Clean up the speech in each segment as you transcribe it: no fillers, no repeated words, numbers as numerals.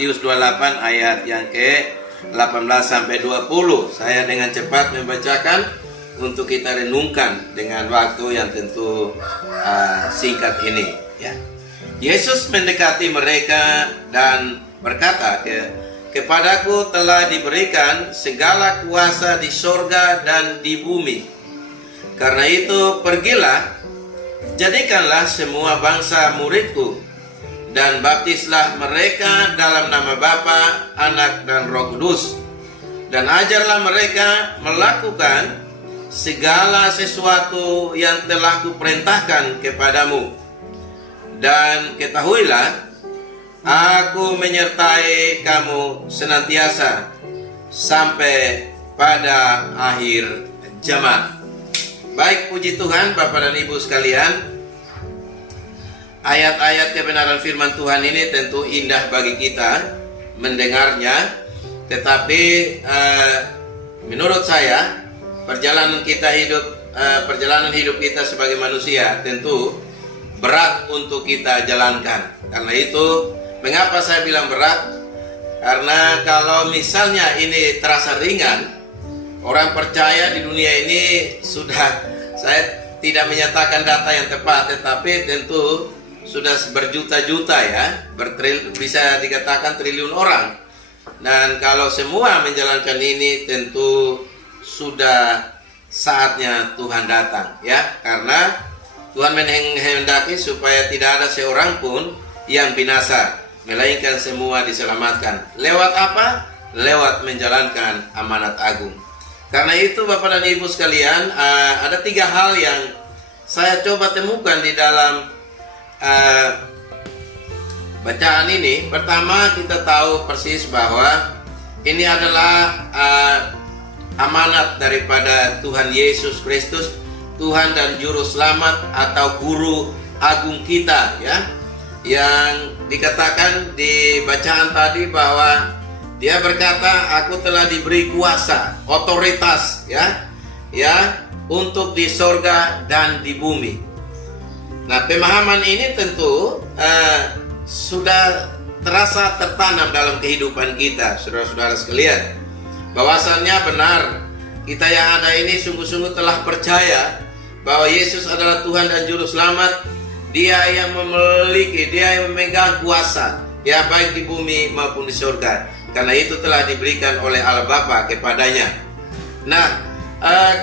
Matius 28 ayat yang ke-18 sampai 20. Saya dengan cepat membacakan untuk kita renungkan dengan waktu yang tentu singkat ini, ya. Yesus mendekati mereka dan berkata, "Kepadaku telah diberikan segala kuasa di sorga dan di bumi. Karena itu pergilah, jadikanlah semua bangsa muridku, dan baptislah mereka dalam nama Bapa, Anak, dan Roh Kudus. Dan ajarlah mereka melakukan segala sesuatu yang telah kuperintahkan kepadamu. Dan ketahuilah, Aku menyertai kamu senantiasa sampai pada akhir zaman." Baik, puji Tuhan Bapak dan Ibu sekalian. Ayat-ayat kebenaran firman Tuhan ini tentu indah bagi kita mendengarnya. Tetapi menurut saya perjalanan hidup kita sebagai manusia tentu berat untuk kita jalankan. Karena itu, mengapa saya bilang berat? Karena kalau misalnya ini terasa ringan, orang percaya di dunia ini sudah, saya tidak menyatakan data yang tepat, tetapi tentu sudah berjuta-juta, ya, bisa dikatakan triliun orang. Dan kalau semua menjalankan ini, tentu sudah saatnya Tuhan datang, ya. Karena Tuhan menghendaki supaya tidak ada seorang pun yang binasa, melainkan semua diselamatkan. Lewat apa? Lewat menjalankan amanat agung. Karena itu Bapak dan Ibu sekalian, ada 3 hal yang saya coba temukan di dalam bacaan ini. Pertama, kita tahu persis bahwa ini adalah amanat daripada Tuhan Yesus Kristus, Tuhan dan Juru Selamat atau Guru Agung kita, ya. Yang dikatakan di bacaan tadi bahwa Dia berkata, "Aku telah diberi kuasa, otoritas, ya, untuk di sorga dan di bumi." Nah, pemahaman ini tentu sudah terasa tertanam dalam kehidupan kita, saudara-saudara sekalian. Bahwasannya benar, kita yang ada ini sungguh-sungguh telah percaya bahwa Yesus adalah Tuhan dan Juru Selamat. Dia yang memiliki, Dia yang memegang kuasa, ya, baik di bumi maupun di surga. Karena itu telah diberikan oleh Allah Bapa kepadanya. Nah,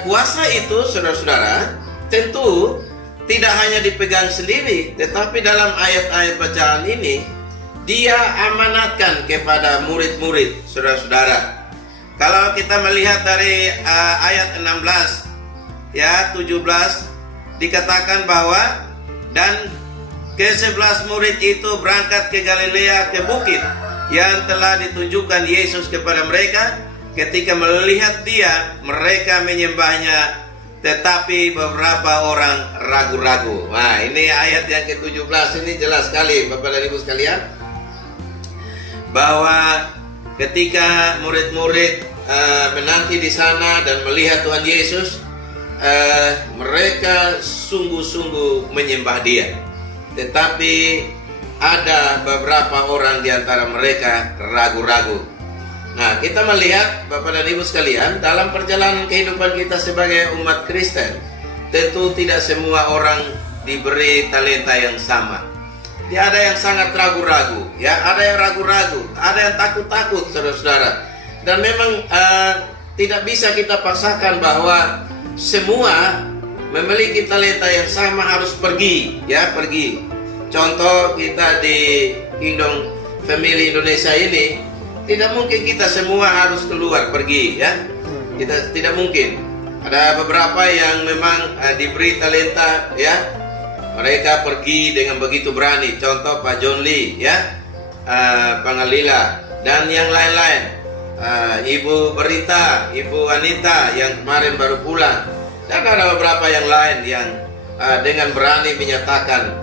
kuasa itu, saudara-saudara, tentu tidak hanya dipegang sendiri, tetapi dalam ayat-ayat bacaan ini Dia amanatkan kepada murid-murid, saudara-saudara. Kalau kita melihat dari ayat 16, ya, 17, dikatakan bahwa dan ke-11 murid itu berangkat ke Galilea, ke bukit yang telah ditunjukkan Yesus kepada mereka. Ketika melihat Dia, mereka menyembahnya, tetapi beberapa orang ragu-ragu. Nah, ini ayat yang ke-17 ini jelas sekali Bapak dan Ibu sekalian, bahwa ketika murid-murid menanti di sana dan melihat Tuhan Yesus, mereka sungguh-sungguh menyembah Dia. Tetapi ada beberapa orang di antara mereka ragu-ragu. Nah, kita melihat Bapak dan Ibu sekalian, dalam perjalanan kehidupan kita sebagai umat Kristen, tentu tidak semua orang diberi talenta yang sama. Dia ada yang sangat ragu-ragu, ya, ada yang ragu-ragu, ada yang takut-takut, saudara-saudara. Dan memang tidak bisa kita paksakan bahwa semua memiliki talenta yang sama harus pergi, ya, pergi. Contoh kita di Kingdom Family Indonesia ini, tidak mungkin kita semua harus keluar pergi, ya. Kita tidak mungkin. Ada beberapa yang memang diberi talenta, ya. Mereka pergi dengan begitu berani. Contoh Pak John Lee, ya, Pangalila, dan yang lain-lain. Ibu Berita, Ibu Anita yang kemarin baru pulang, dan ada beberapa yang lain yang dengan berani menyatakan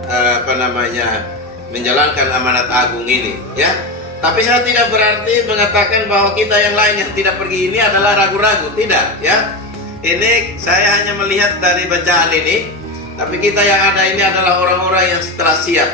menjalankan amanat agung ini, ya. Tapi saya tidak berarti mengatakan bahwa kita yang lain yang tidak pergi ini adalah ragu-ragu, tidak, ya. Ini saya hanya melihat dari bacaan ini, tapi kita yang ada ini adalah orang-orang yang setelah siap.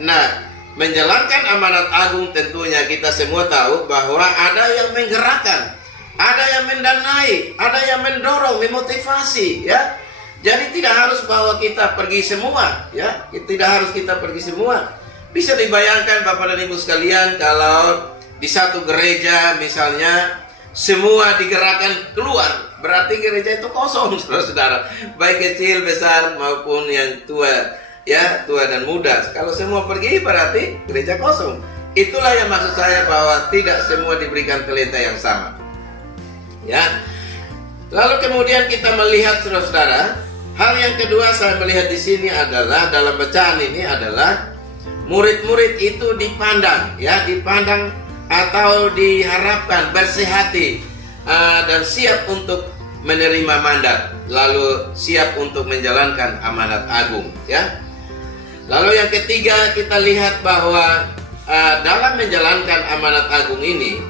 Nah, menjalankan amanat agung, tentunya kita semua tahu bahwa ada yang menggerakkan, ada yang mendanai, ada yang mendorong, memotivasi, ya. Jadi tidak harus bahwa kita pergi semua, ya. Tidak harus kita pergi semua. Bisa dibayangkan Bapak dan Ibu sekalian, kalau di satu gereja misalnya semua digerakkan keluar, berarti gereja itu kosong, saudara-saudara. Baik kecil, besar maupun yang tua, ya, tua dan muda. Kalau semua pergi berarti gereja kosong. Itulah yang maksud saya bahwa tidak semua diberikan talenta yang sama. Ya. Lalu kemudian kita melihat, saudara-saudara, hal yang kedua saya melihat di sini adalah dalam bacaan ini adalah murid-murid itu dipandang, ya, dipandang atau diharapkan bersih hati dan siap untuk menerima mandat, lalu siap untuk menjalankan amanat agung, ya. Lalu yang ketiga kita lihat bahwa dalam menjalankan amanat agung ini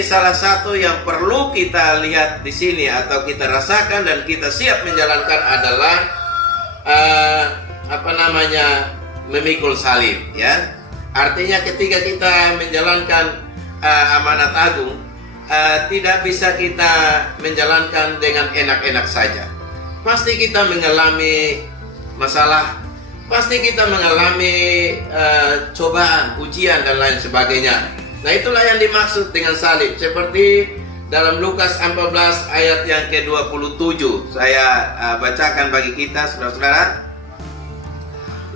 salah satu yang perlu kita lihat di sini atau kita rasakan dan kita siap menjalankan adalah memikul salib, ya. Artinya ketika kita menjalankan amanat agung, tidak bisa kita menjalankan dengan enak-enak saja. Pasti kita mengalami masalah, pasti kita mengalami cobaan, ujian dan lain sebagainya. Nah, itulah yang dimaksud dengan salib. Seperti dalam Lukas 14 ayat yang ke-27. Saya bacakan bagi kita, saudara-saudara.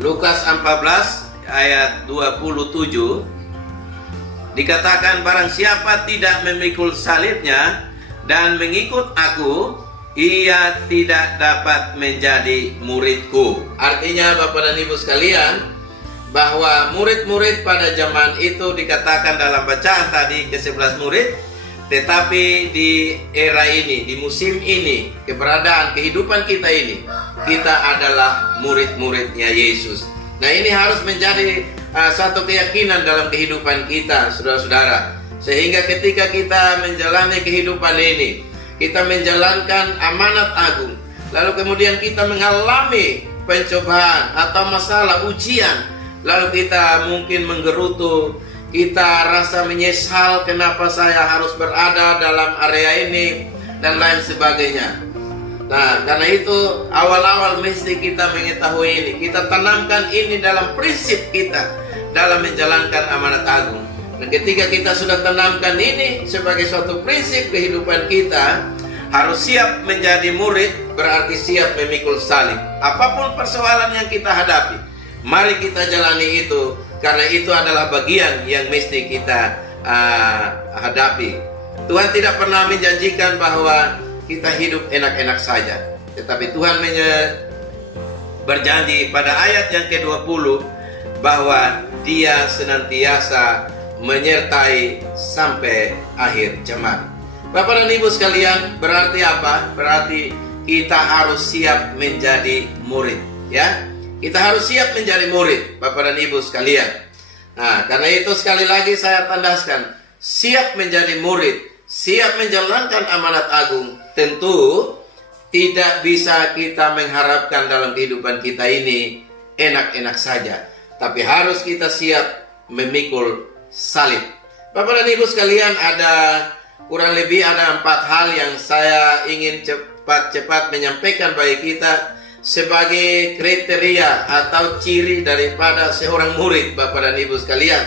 Lukas 14 ayat 27 dikatakan, barang siapa tidak memikul salibnya dan mengikut aku, ia tidak dapat menjadi muridku. Artinya Bapak dan Ibu sekalian, bahwa murid-murid pada zaman itu dikatakan dalam bacaan tadi ke-11 murid, tetapi di era ini, di musim ini, keberadaan kehidupan kita ini, kita adalah murid-muridnya Yesus. Nah, ini harus menjadi satu keyakinan dalam kehidupan kita, saudara-saudara. Sehingga ketika kita menjalani kehidupan ini, kita menjalankan amanat agung, lalu kemudian kita mengalami pencobaan atau masalah, ujian, lalu kita mungkin menggerutu, kita rasa menyesal kenapa saya harus berada dalam area ini, dan lain sebagainya. Nah, karena itu awal-awal mesti kita mengetahui ini. Kita tanamkan ini dalam prinsip kita dalam menjalankan amanat agung. Dan ketika kita sudah tanamkan ini sebagai suatu prinsip kehidupan kita, harus siap menjadi murid, berarti siap memikul salib. Apapun persoalan yang kita hadapi, mari kita jalani itu, karena itu adalah bagian yang mesti kita hadapi. Tuhan tidak pernah menjanjikan bahwa kita hidup enak-enak saja, tetapi Tuhan berjanji pada ayat yang ke-20 bahwa Dia senantiasa menyertai sampai akhir zaman. Bapak dan Ibu sekalian, berarti apa? Berarti kita harus siap menjadi murid, ya. Kita harus siap menjadi murid, Bapak dan Ibu sekalian. Nah, karena itu sekali lagi saya tandaskan, siap menjadi murid, siap menjalankan amanat agung, tentu tidak bisa kita mengharapkan dalam kehidupan kita ini enak-enak saja, tapi harus kita siap memikul salib. Bapak dan Ibu sekalian, kurang lebih ada 4 hal yang saya ingin cepat-cepat menyampaikan bagi kita sebagai kriteria atau ciri daripada seorang murid, Bapak dan Ibu sekalian.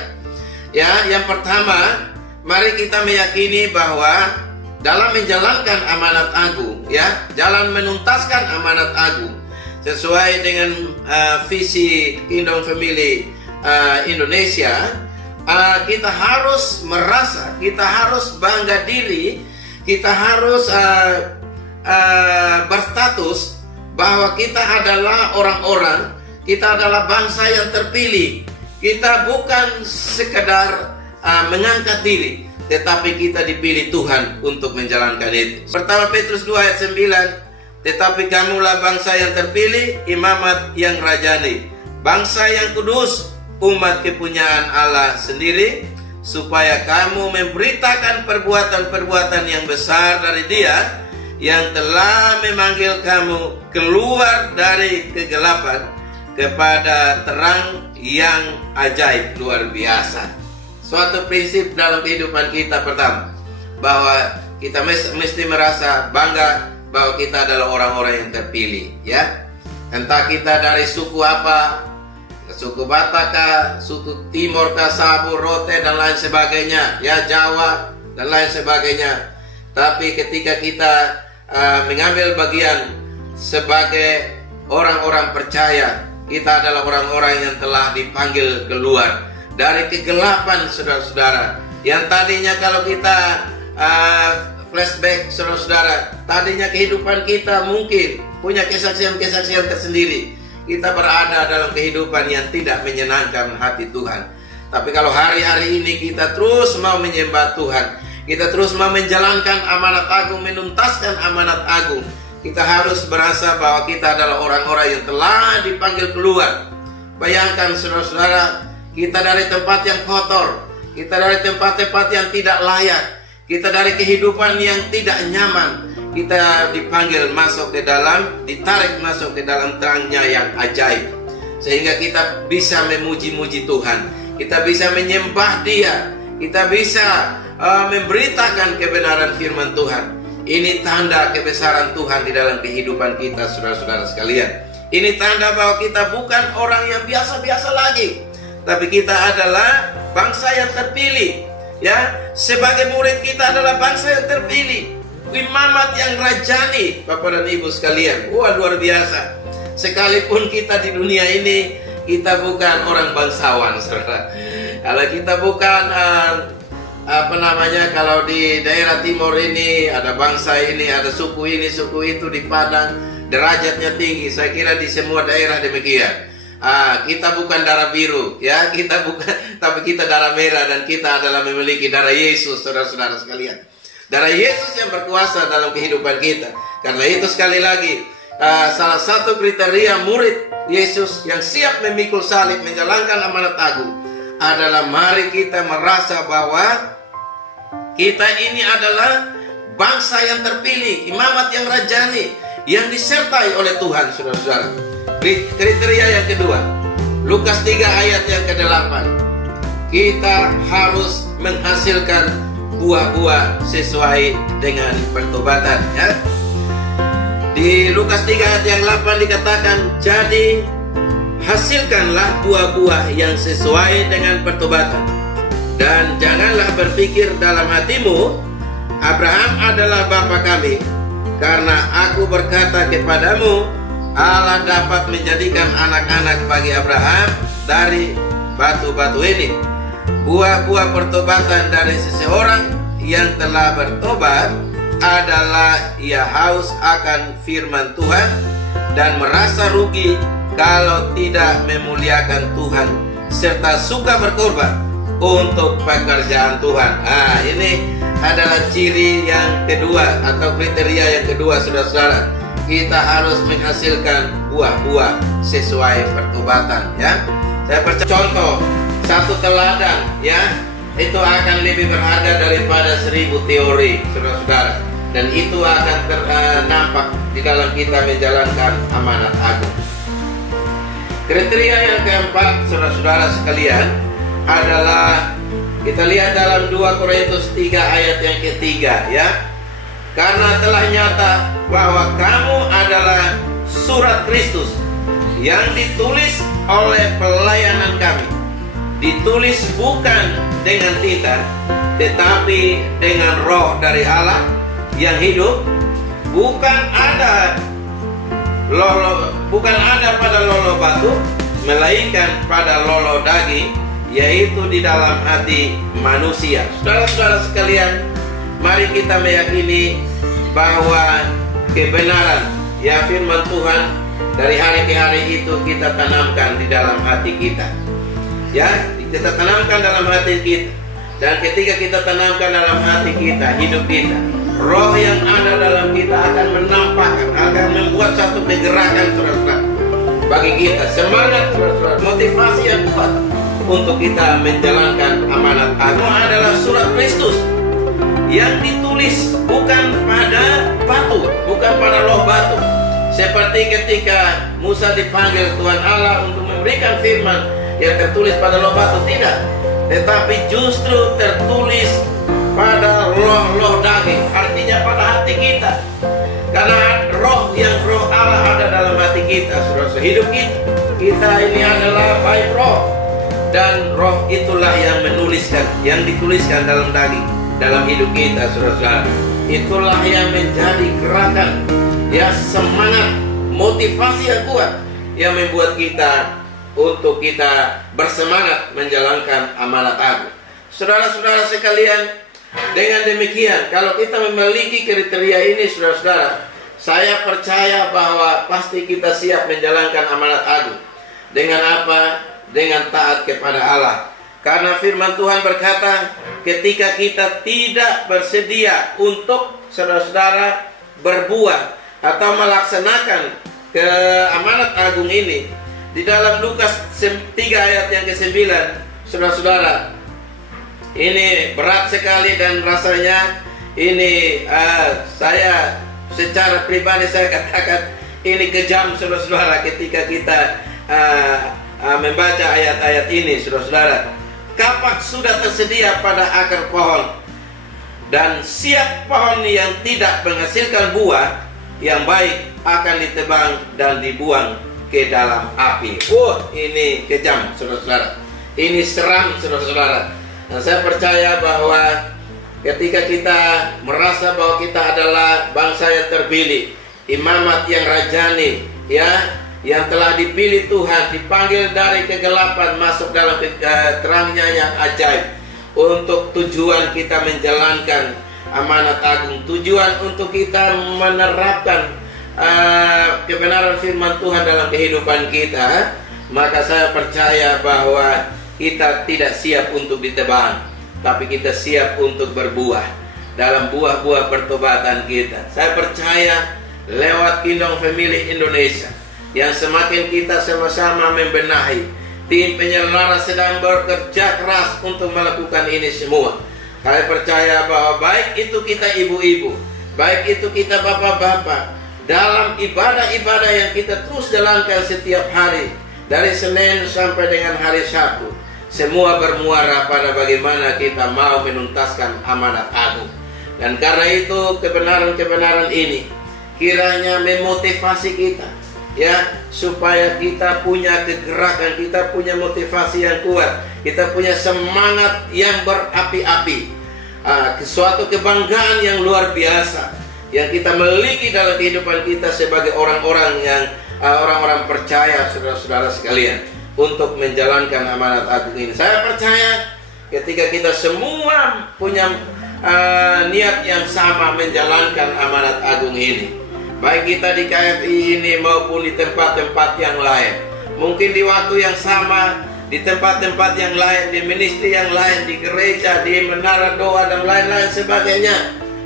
Ya, yang pertama, mari kita meyakini bahwa dalam menjalankan amanat agung, ya, jalan menuntaskan amanat agung sesuai dengan visi Kingdom Family Indonesia, kita harus merasa, kita harus bangga diri, kita harus berstatus bahwa kita adalah orang-orang, kita adalah bangsa yang terpilih. Kita bukan sekedar mengangkat diri, tetapi kita dipilih Tuhan untuk menjalankan itu. Pertama Petrus 2 ayat 9, tetapi kamulah bangsa yang terpilih, imamat yang rajani, bangsa yang kudus, umat kepunyaan Allah sendiri, supaya kamu memberitakan perbuatan-perbuatan yang besar dari Dia yang telah memanggil kamu keluar dari kegelapan kepada terang yang ajaib luar biasa. Suatu prinsip dalam kehidupan kita pertama, bahwa kita mesti merasa bangga bahwa kita adalah orang-orang yang terpilih, ya. Entah kita dari suku apa, suku Batak kah, suku Timur kah, Sabo, Rote dan lain sebagainya, ya, Jawa dan lain sebagainya. Tapi ketika kita mengambil bagian sebagai orang-orang percaya, kita adalah orang-orang yang telah dipanggil keluar dari kegelapan, saudara-saudara. Yang tadinya kalau kita flashback, saudara-saudara, tadinya kehidupan kita mungkin punya kesaksian-kesaksian tersendiri. Kita berada dalam kehidupan yang tidak menyenangkan hati Tuhan. Tapi kalau hari-hari ini kita terus mau menyembah Tuhan, kita terus mau menjalankan amanat agung, menuntaskan amanat agung, kita harus berasa bahwa kita adalah orang-orang yang telah dipanggil keluar. Bayangkan, saudara-saudara, kita dari tempat yang kotor, kita dari tempat-tempat yang tidak layak, kita dari kehidupan yang tidak nyaman, kita dipanggil masuk ke dalam, ditarik masuk ke dalam terangnya yang ajaib, sehingga kita bisa memuji-muji Tuhan, kita bisa menyembah Dia, kita bisa memberitakan kebenaran firman Tuhan. Ini tanda kebesaran Tuhan di dalam kehidupan kita, saudara-saudara sekalian. Ini tanda bahwa kita bukan orang yang biasa-biasa lagi, tapi kita adalah bangsa yang terpilih, ya. Sebagai murid kita adalah bangsa yang terpilih, imamat yang rajani, Bapak dan Ibu sekalian. Wah, luar biasa. Sekalipun kita di dunia ini, kita bukan orang bangsawan, saudara. Kalau kita bukan kalau di daerah timur ini ada bangsa ini, ada suku ini, suku itu di Padang, derajatnya tinggi. Saya kira di semua daerah demikian. Kita bukan darah biru, ya, kita bukan, tapi kita darah merah, dan kita adalah memiliki darah Yesus, saudara-saudara sekalian. Darah Yesus yang berkuasa dalam kehidupan kita. Karena itu sekali lagi, salah satu kriteria murid Yesus yang siap memikul salib, menjalankan amanat agung, adalah mari kita merasa bahwa kita ini adalah bangsa yang terpilih, imamat yang rajani, yang disertai oleh Tuhan, saudara-saudara. Kriteria yang kedua, Lukas 3 ayat yang ke-8, kita harus menghasilkan buah-buah sesuai dengan pertobatan, ya. Di Lukas 3 ayat yang 8 dikatakan, jadi hasilkanlah buah-buah yang sesuai dengan pertobatan. Dan janganlah berpikir dalam hatimu, Abraham adalah bapa kami, karena aku berkata kepadamu, Allah dapat menjadikan anak-anak bagi Abraham dari batu-batu ini. Buah-buah pertobatan dari seseorang yang telah bertobat adalah ia haus akan firman Tuhan dan merasa rugi kalau tidak memuliakan Tuhan, serta suka berkorban untuk pekerjaan Tuhan. Ini adalah ciri yang kedua atau kriteria yang kedua, saudara-saudara. Kita harus menghasilkan buah-buah sesuai pertobatan, ya. Saya percaya contoh satu teladan, ya, itu akan lebih berharga daripada 1000 teori, saudara-saudara. Dan itu akan nampak di dalam kita menjalankan amanat agung. Kriteria yang keempat, saudara-saudara sekalian, adalah kita lihat dalam 2 Korintus 3 ayat yang ketiga, ya. Karena telah nyata bahwa kamu adalah surat Kristus yang ditulis oleh pelayanan kami, ditulis bukan dengan tinta, tetapi dengan Roh dari Allah yang hidup, bukan ada pada lolo batu, melainkan pada lolo daging, yaitu di dalam hati manusia. Saudara-saudara sekalian, mari kita meyakini bahwa kebenaran, ya, firman Tuhan dari hari ke hari itu kita tanamkan di dalam hati kita, ya, kita tanamkan dalam hati kita. Dan ketika kita tanamkan dalam hati kita, hidup kita, Roh yang ada dalam kita akan menampakkan, akan membuat satu kegerakan, saudara-saudara, bagi kita, semangat, saudara-saudara, motivasi yang kuat untuk kita menjalankan amanat. Kamu adalah surat Kristus yang ditulis bukan pada batu, bukan pada loh batu. Seperti ketika Musa dipanggil Tuhan Allah untuk memberikan firman yang tertulis pada loh batu, tidak, tetapi justru tertulis pada roh daging, artinya pada hati kita. Karena roh Allah ada dalam hati kita, saudara. Hidup kita ini adalah baik roh, dan roh itulah yang menuliskan, yang dituliskan dalam daging, dalam hidup kita, saudara. Itulah yang menjadi gerakan, ya, semangat, motivasi yang kuat yang membuat kita untuk kita bersemangat menjalankan amanat agung. Saudara-saudara sekalian, dengan demikian, kalau kita memiliki kriteria ini, saudara-saudara, saya percaya bahwa pasti kita siap menjalankan amanat agung. Dengan apa? Dengan taat kepada Allah. Karena firman Tuhan berkata, ketika kita tidak bersedia untuk, saudara-saudara, berbuat atau melaksanakan ke amanat agung ini, di dalam Lukas 3 ayat yang ke-9, saudara-saudara, ini berat sekali dan rasanya ini saya secara pribadi saya katakan ini kejam, saudara-saudara, ketika kita membaca ayat-ayat ini, saudara-saudara. Kapak sudah tersedia pada akar pohon, dan siap pohon yang tidak menghasilkan buah yang baik akan ditebang dan dibuang ke dalam api. Ini kejam, saudara-saudara. Ini seram, saudara-saudara. Dan saya percaya bahwa ketika kita merasa bahwa kita adalah bangsa yang terpilih, imamat yang rajani, ya, yang telah dipilih Tuhan, dipanggil dari kegelapan masuk dalam terangnya yang ajaib, untuk tujuan kita menjalankan amanat agung, tujuan untuk kita menerapkan kebenaran firman Tuhan dalam kehidupan kita, maka saya percaya bahwa kita tidak siap untuk ditebang, tapi kita siap untuk berbuah dalam buah-buah pertobatan kita. Saya percaya lewat Kingdom Family Indonesia, yang semakin kita sama-sama membenahi, tim penyelenggara sedang bekerja keras untuk melakukan ini semua. Saya percaya bahwa baik itu kita ibu-ibu, baik itu kita bapak-bapak, dalam ibadah-ibadah yang kita terus jalankan setiap hari, dari Senin sampai dengan hari Sabtu, semua bermuara pada bagaimana kita mau menuntaskan amanat agung. Dan karena itu kebenaran-kebenaran ini kiranya memotivasi kita, ya, supaya kita punya kegerakan, kita punya motivasi yang kuat, kita punya semangat yang berapi-api, suatu kebanggaan yang luar biasa yang kita miliki dalam kehidupan kita sebagai orang-orang yang orang-orang percaya, saudara-saudara sekalian, untuk menjalankan amanat agung ini. Saya percaya ketika kita semua punya niat yang sama menjalankan amanat agung ini, baik kita di KFI ini maupun di tempat-tempat yang lain, mungkin di waktu yang sama, di tempat-tempat yang lain, di ministry yang lain, di gereja, di menara doa dan lain-lain sebagainya,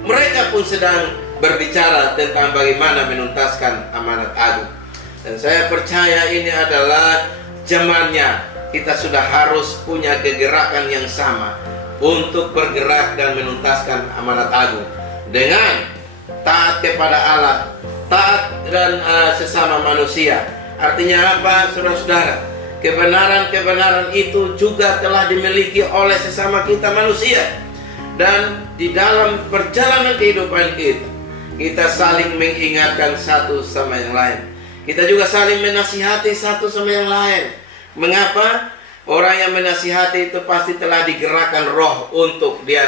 mereka pun sedang berbicara tentang bagaimana menuntaskan amanat agung. Dan saya percaya ini adalah zamannya kita sudah harus punya kegerakan yang sama untuk bergerak dan menuntaskan amanat agung dengan taat kepada Allah, taat dan sesama manusia. Artinya apa, saudara-saudara? Kebenaran-kebenaran itu juga telah dimiliki oleh sesama kita manusia. Dan di dalam perjalanan kehidupan kita, kita saling mengingatkan satu sama yang lain. Kita juga saling menasihati satu sama yang lain. Mengapa? Orang yang menasihati itu pasti telah digerakkan roh untuk dia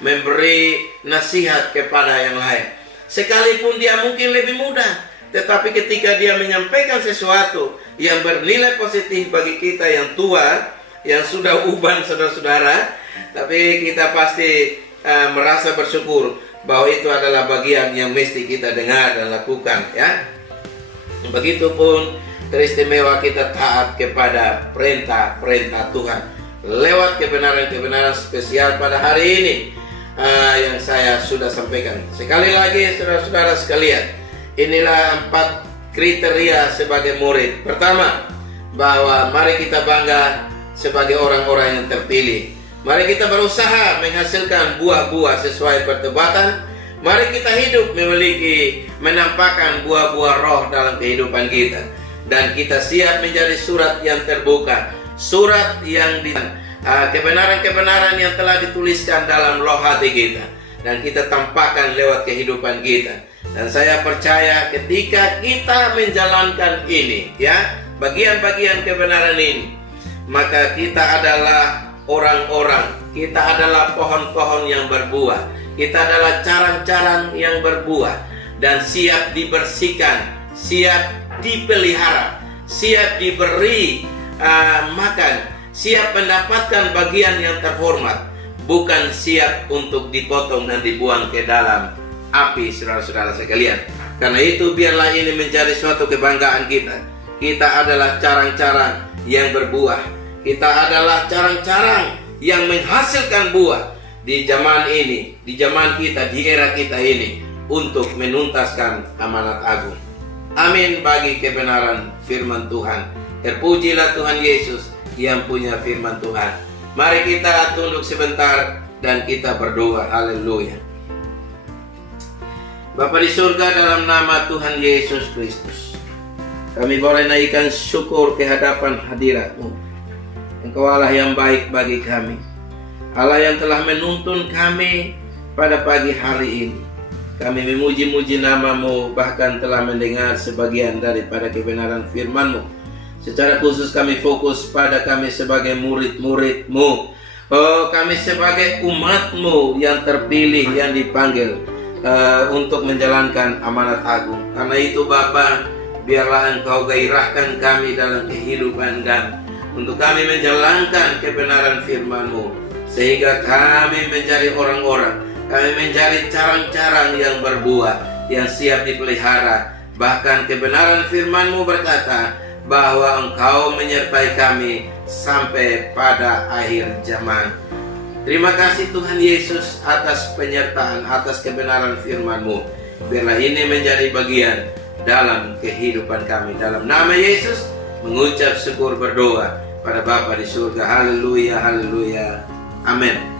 memberi nasihat kepada yang lain. Sekalipun dia mungkin lebih mudah, tetapi ketika dia menyampaikan sesuatu yang bernilai positif bagi kita yang tua, yang sudah uban, saudara-saudara, tapi kita pasti merasa bersyukur bahwa itu adalah bagian yang mesti kita dengar dan lakukan, ya. Begitupun teristimewa kita taat kepada perintah-perintah Tuhan lewat kebenaran-kebenaran spesial pada hari ini yang saya sudah sampaikan. Sekali lagi, saudara-saudara sekalian, inilah 4 kriteria sebagai murid. Pertama, bahwa mari kita bangga sebagai orang-orang yang terpilih. Mari kita berusaha menghasilkan buah-buah sesuai pertobatan, Mari kita hidup menampakkan buah-buah roh dalam kehidupan kita. Dan kita siap menjadi surat yang terbuka, surat yang kebenaran-kebenaran yang telah dituliskan dalam loh hati kita, dan kita tampakkan lewat kehidupan kita. Dan saya percaya ketika kita menjalankan ini, ya, bagian-bagian kebenaran ini, maka kita adalah orang-orang, kita adalah pohon-pohon yang berbuah, kita adalah carang-carang yang berbuah, dan siap dibersihkan, siap dipelihara, siap diberi makan, siap mendapatkan bagian yang terhormat, bukan siap untuk dipotong dan dibuang ke dalam api, saudara-saudara sekalian. Karena itu biarlah ini menjadi suatu kebanggaan kita. Kita adalah carang-carang yang berbuah, kita adalah carang-carang yang menghasilkan buah di zaman ini, di zaman kita, di era kita ini, untuk menuntaskan amanat agung. Amin bagi kebenaran firman Tuhan. Terpujilah Tuhan Yesus yang punya firman Tuhan. Mari kita tunduk sebentar dan kita berdoa. Haleluya. Bapa di surga, dalam nama Tuhan Yesus Kristus, kami boleh naikkan syukur ke hadapan hadirat-Mu. Engkau Allah yang baik bagi kami, Allah yang telah menuntun kami pada pagi hari ini. Kami memuji-muji nama-Mu, bahkan telah mendengar sebagian daripada kebenaran firman-Mu. Secara khusus kami fokus pada kami sebagai murid-murid-Mu. Oh, kami sebagai umat-Mu yang terpilih, yang dipanggil untuk menjalankan amanat agung. Karena itu Bapa, biarlah Engkau gairahkan kami dalam kehidupan dan untuk kami menjalankan kebenaran firman-Mu, sehingga kami menjadi orang-orang, kami menjadi carang-carang yang berbuah, yang siap dipelihara. Bahkan kebenaran firman-Mu berkata bahwa Engkau menyertai kami sampai pada akhir zaman. Terima kasih Tuhan Yesus atas penyertaan, atas kebenaran firman-Mu. Biarlah ini menjadi bagian dalam kehidupan kami. Dalam nama Yesus mengucap syukur berdoa pada Bapa di surga. Haleluya, haleluya. Amin.